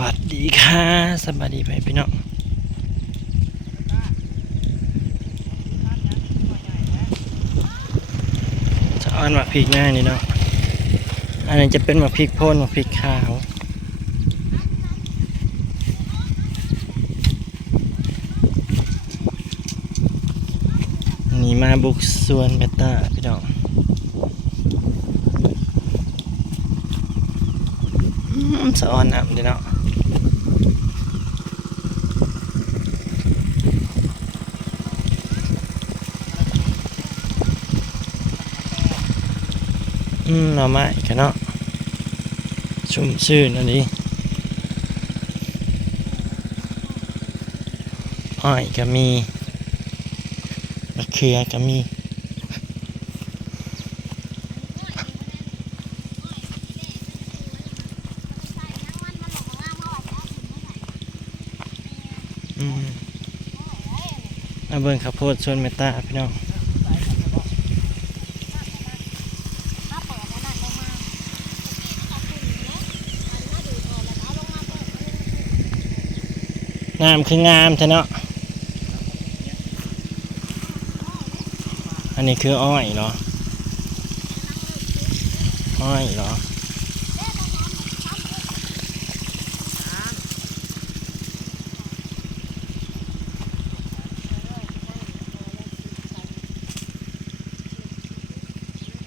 วัสดีค่ะสวัสดีพี่น้องจะอ่อนหมักพริกง่ายนี่เนาะอันนี้จะเป็นหมักพริกพ่นหมักพริกขาวนี่มาบุกสวนเบต้าพี่น้องสะอ่อนอ่ะเดี๋ยวเนาะหน่อไม้กันเนาะชุ่มชื่นอันนี้อ้อยก็มีมะเขือก็มีมาเบิ่งข้าวโพดสวนเมตาพี่น้องงามคืองามใช่เนาะอันนี้คืออ้อยเนาะอ้อยเหรอ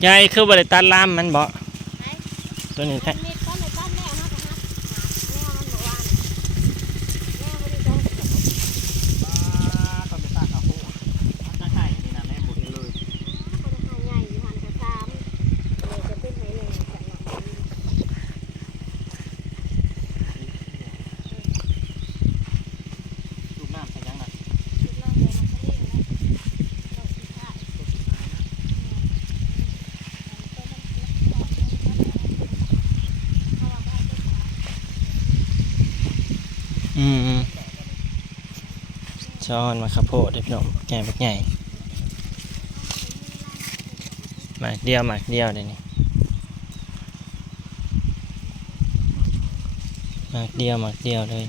ยายคือบริตัดล่ามมันบ่ตัวนี้แท้ช้อนมาข้าวโพดได้พี่น้องใหญ่บักใหญ่หมากเดียวเดี๋ยวนี้หมากเดียวเลย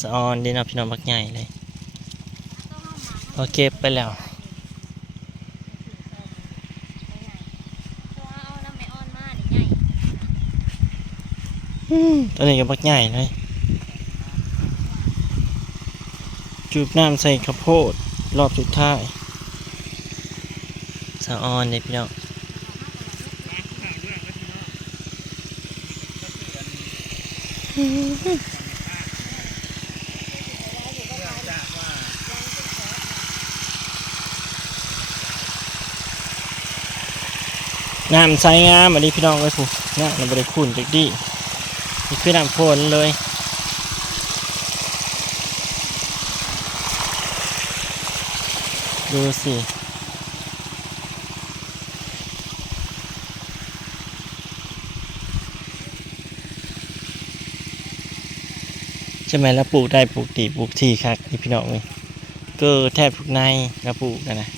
สะออนดีนะพี่น้องบักใหญ่เลยพอเก็บไปแล้วตัวนี้ก็บักใหญ่เลยจูบน้ำใส่ข้าวโพดรอบสุดท้ายสะออนเลยพี่น้องน้ำใสงามอันนี้พี่น้องไว้ผูกน้ำเราไม่ได้ขุ่นจากดีนี่คือน้ำฝนเลยดูสิใช่ไหมแล้วปลูกได้ปลูกดีปลูกทีครับนี่พี่น้องเลยก็แทบทุกในแล้วปลูกกันนะ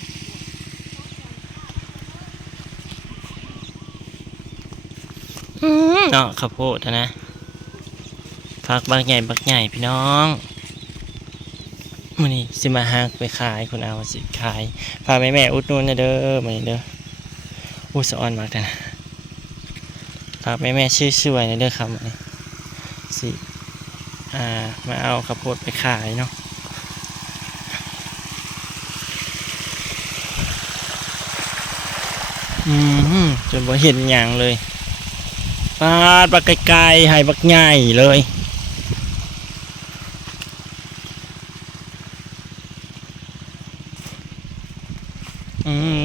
เนาะข้าวโพดนะพักบักใหญ่พี่น้องมันนี่สิมาหาไปขายคนเอาสิขายพาแม่อุดนู่นเด้อมันนี่เด้ออุสอ่อนมากนะฝากแม่ช่วยเด้อครับมันนี่สิมาเอาข้าวโพดไปขายเนาะจนบ่เห็นอย่างเลยปาดบักไกลๆให้บักใหญ่เลย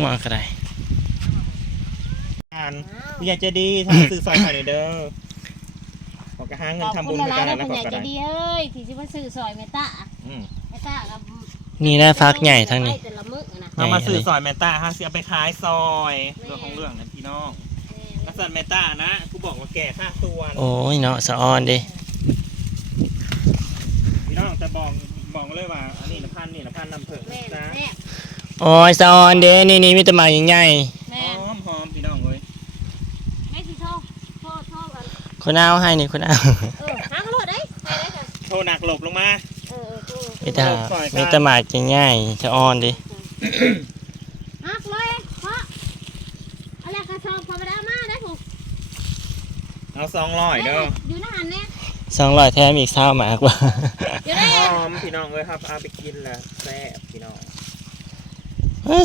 ว่าก็ได้อยากจะดีทำสื่อสอยหน่อยเด้อขอกระหาเงินทำบุญกันนะขอกระได้ดีเอ้ยที่จะมาซื้อซอยเมตากับนี่นะฟักใหญ่ทั้งนี้มาซื้อซอยเมตาฮะเสียไปขายซอยเรื่องของเรื่องนะพี่น้องกษัตริย์เมตานะกูบอกว่าแก่ค่าตัวโอ้ยเนาะสะออนดิพี่น้องแต่บอกเลยว่าอันนี้ละพันนำเผิงนะโอ้ยสะออนเด้นี่มีแต่หมากใหญ่หอมพี่น้องเลยไม่ที่ชอบข คนเอาให้นี่คนเอา หางกระโดดได้ไปได้กัน โทรหนักหลบลงมา มีแต่มีแต่หมากง่ายๆจะอ่อนดิ หักเลยเพราะอะไรกระสอบพอไปได้มาได้ผม เอา200เด้อ อยู่ในหันเนี่ย 200แถมอีก20หมากว่า อยู่ได้ หอมพี่น้องเลยครับเอาไปกินแล้วแซ่บพี่น้อง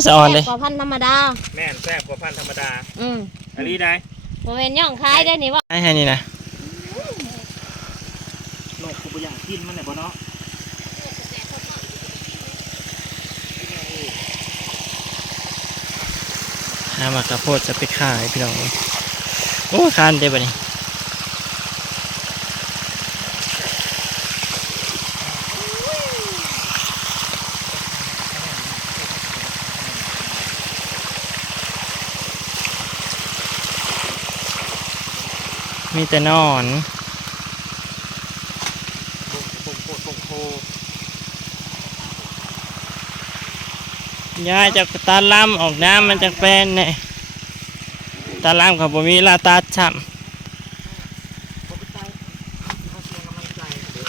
สะอ่อนเลย กว่าพันธรรมดา แม่นแซ่บกว่าพันธรรมดา อันนี้ได้ บริเวณย่องคล้ายได้นี่ว่า ให้นี่นะ นกกูบ่อยากกินมันเลยบ่เนาะ หามากระโพดจะไปขายพี่น้องโอ้คันเด้บ่นี่มีแต่นอน บ่งโค ย้ายจากตาล่ำออกน้ำมันจากเป็นเนี่ยตาล่ำกับบ่มีลาตาช้ บ่ไปใจเขาเสียกำลังใจเด้อ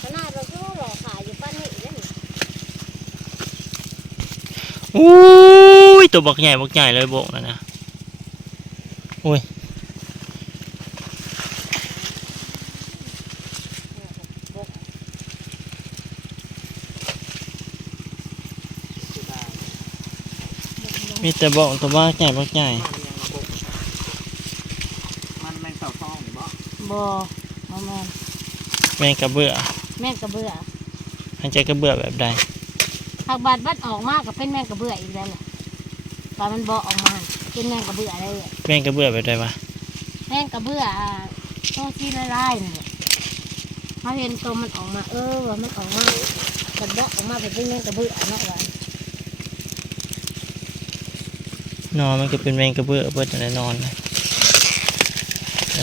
ขนาดเราก็หล่อขายอยู่ป้านนี่ได้ ำอุ้ยตัวบักใหญ่เลยโบกนะอุ้ยมีแต่โบกตัวบักใหญ่ มันยังมาบ่งมันแมงเต่าทองนี่บ่ บ่แม่น แมงกระเบื่อ แม่งกระเบื่อ มันจะกระเบื่อแบบใด หากบาดบัดออกมากก็เป็นแม่งกระเบื่ออีกแล้วแหละตอนมันบ่ออกมาเป็นแม่งกระเบื่อได้เลย แมงกระเบื่อแบบใดวะ แม่งกระเบื่อตัวที่ไล่ๆนี่เขาเห็นตัวมันออกมาว่ามันออกมาบัดบ่ออกมาเป็นแม่งกระเบื่อเนาะว่า นอนมันก็เป็นแมงกระเบื่อเบิดแต่นอนเลย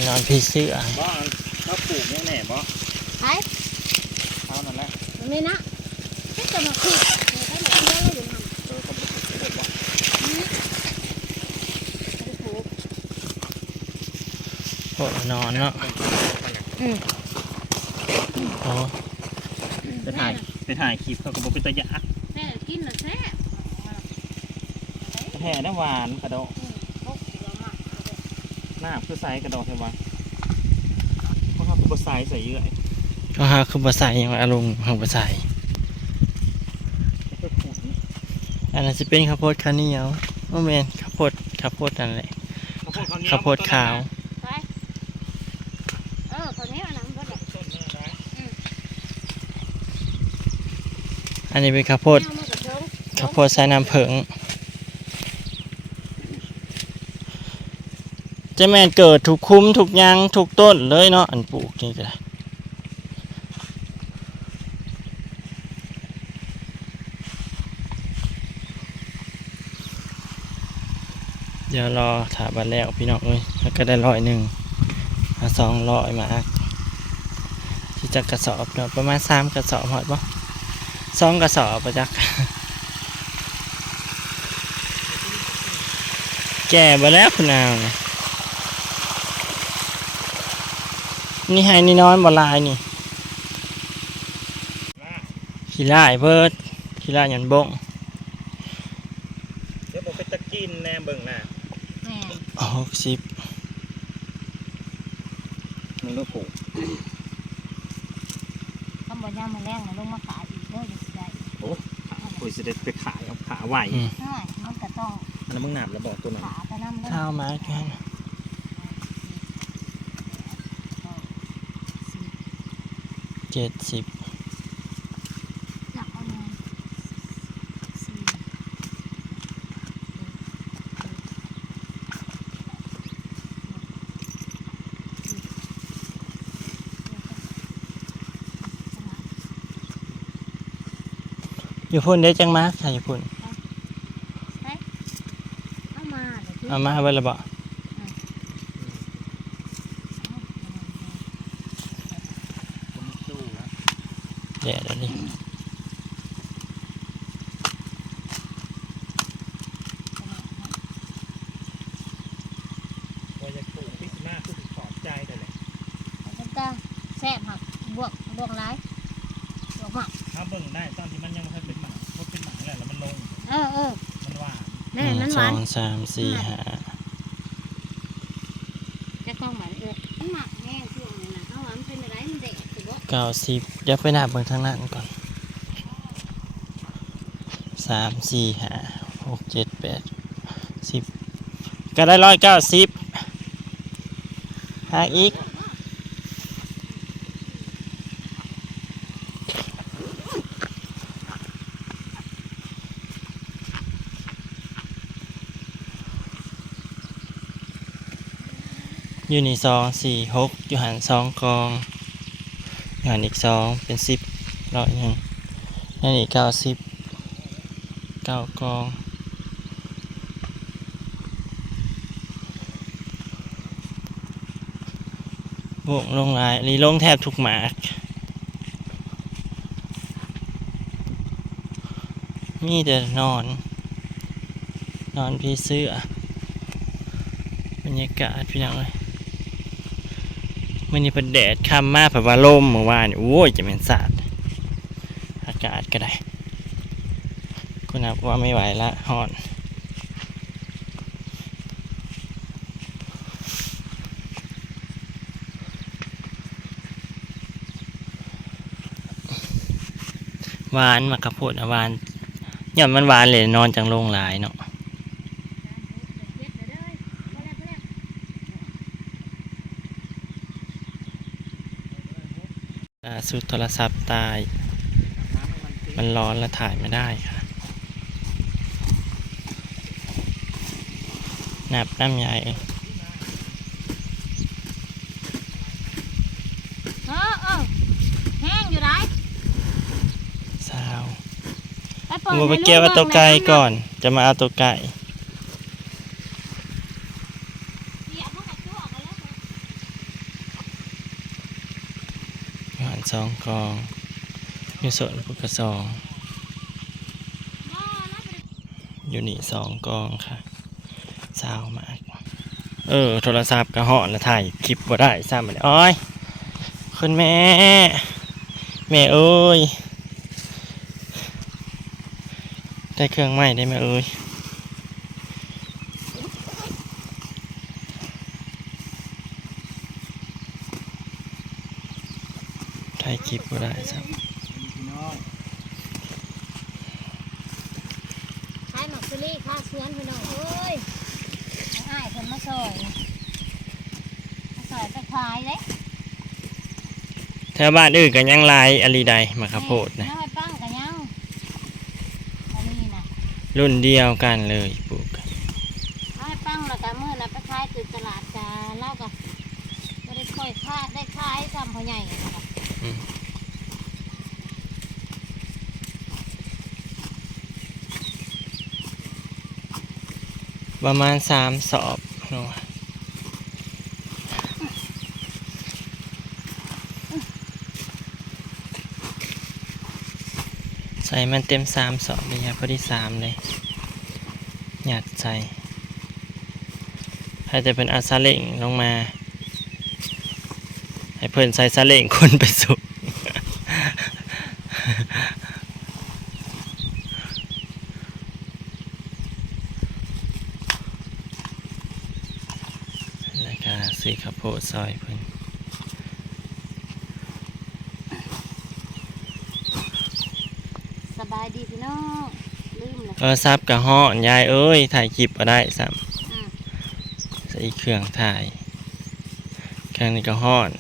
นอนพี่เสื้อ บ่เขาปลูกยังแหน่บ่ ไป เอานั่นแหละ มันนี่นะที่จะมาคุยให้หนูเล่าอยู่ทำ เขาปลูกเสร็จบ่ โอ้นอนเนาะโอ้ ไปถ่ายคลิปเขาก็บอกเป็นตะยะ แม่กินแล้วแซ่บ แผ่ได้หวานกระโดดหน้าคือไซส์กระโดดใช่ไหมเพราะเขาคือไซส์ใส่เยอะ ก็หาคือภาษาอย่างอารมณ์ของภาษาอันนั้นจะเป็นข้าวโพดข้าวเหนียวโอ้แมนข้าวโพดนั่นแหละข้าวโพดขาว ไปคนนี้มันน้ำก็เด็ก อันนี้เป็นข้าวโพด มันกับเชิง ข้าวโพดใส่น้ำผึ้งจะแม่นเกิดถูกคุ้มถูกยางถูกต้นเลยเนาะอันปลูกนี่ก็ได้เดี๋ยวรอถาบันแล้วพี่น้องเอ้ยแล้วก็ได้100มา200มาที่จะกระสอบเนาะประมาณ3กระสอบหอดบ่2กระสอบประจัก แก่ไปแล้วคุณนาวนี่ให้นี่นอนบ่ลายนี่ขี้ล่ายเบิดขี้ล่ายหยันบง เดี๋ยวผมไปตะกินแนมเบิ่งน่ะ แม่ 60 มึงรู้ผูก คำบอกย่ามาแรงนะลงมาขายอีกเด้อจะได้ คุยจะได้ไปขายเอาขาไหว ใช่มันก็ต้อง อันนั้นมึงหนับแล้วบอกตัวหน่อย ขาไปน้ำเด้อ เท้ามากัน70 หนักเอาเลย อยู่พุ่นได้จังมาใช่อยู่พุ่น เอามาเดี๋ยว เอามาเบิดและบ่เดี๋ยวนี้ ว่าจะปลูกพิซซ่าคือขอบใจเลยแหละ มันจะแซ่บหักบวกร้ายบวกหมัก ถ้าเบิ่งได้ตอนที่มันยังไม่เป็นหมากพอเป็นหมากแล้วมันลง เออ มันหวาน แม่มันห ส วา อน งสามสี่ห้า จะต้องหวานมันหมักแห้งช่วงนี้นะเอาหวานเป็นอะไรมันเด็กถือว่า 90เดี๋ยวไปนับเบิ่งทางนั้นก่อน3 4 5 6 7 8 10ก็ได้190หักอีกอยู่นี่2 4 6อยู่หัน2กองอยู่หันอีก2เป็น10ร้อยหนึ่งนั่นอีก90 9 กองบวกลงหลายลีลงแทบทุกหมากมีแต่นอนพี่เสื้อบรรยากาศพี่น้องเลยมันนี่เป็นแดดค่ำมากแบบว่าลมเมื่อวานโอ้ยจะเป็นสาดอากาศก็ได้คุณนับว่าไม่ไหวละฮ้อนหวานมากระโพดหวานย่อมมันหวานเลยนอนจังลงหลายเนาะสุดโทรศัพท์ตายมันร้อนและถ่ายไม่ได้ค่ะนับน้ำใหญ่ แห้งอยู่ไร สาว ไปเปิด งูไปเกี่ยวเอาตัวไก่ก่อนจะมาเอาตัวไก่หวาน2 กองอยู่ส่วนพุกกระซองอยู่นี่2 กองค่ะสาวมากโทรศัพท์กระห่อนแล้วถ่ายคลิปบ่ได้ซ้ำเลยอ้อยคุณแม่เอ้ยได้เครื่องใหม่ได้ไหมเอ้ยถ่ายคลิปบ่ได้ซ้ำ ขายหมักซิลี่ข้าวเชื้อนพี่น้องเอ้ยอ้ายคนมาซอยไปขายเลย แถวบ้านอื่นกันยังลายอลีใดมาข้าวโพดนะ น้อยปั้งกันยังอันนี้นะ รุ่นเดียวกันเลยปลูกกัน น้อยปั้งแล้วก็มื้อน่ะไปขายtừตลาดจ้าเล่าก็บ่ได้ค่อยขายได้ขายซ้ำพ่อใหญ่นะคะ ประมาณ3 สอบเนาะใส่มันเต็ม3 สอบเลยพอดี3เลยหยัดใส่ให้จะเป็นอาซาเล่งลงมาให้เพื่อนใส่ซาเล่งคนไปสุกแล้วก็ซื้อข้าวโพดซอยเพื่อน สบายดีพี่น้องลืมเลย ซับกับห่อนยายเอ้ยถ่ายคลิปมาได้ซ้ อืม ำใส่เครื่องถ่ายเครื่องนี้ก็ห่อน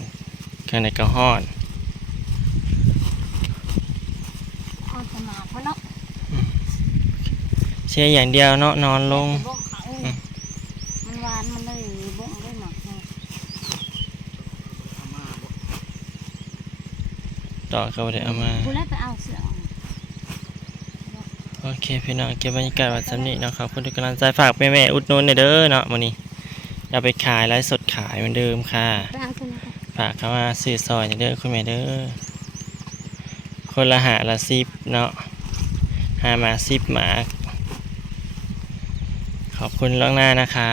เครื่องนี้ก็ห่อน เอาสมาเพราะเนาะ เชียร์อย่างเดียวเนาะนอนลง บ่เขามันหวานมันเลยบ่ได้หมักเนาะ ต่อก็บ่ได้เอามา กูเลยไปเอาเสื้อ โอเคพี่น้องเก็บบรรยากาศวันสำนีเนาะครับคุณทุกกำลังใจฝากแม่อุดหนุนหน่อยเด้อเนาะมื้อนี้เอาไปขายไลฟ์สดขายเหมือนเดิมค่ะ ไปเอาตัวนี้ก่อน ฝากเข้ามาซื้อซอยหน่อยเด้อคุณแม่เด้อคนละหาละ10เนาะหามา10 หมากขอบคุณล่วงหน้านะคะ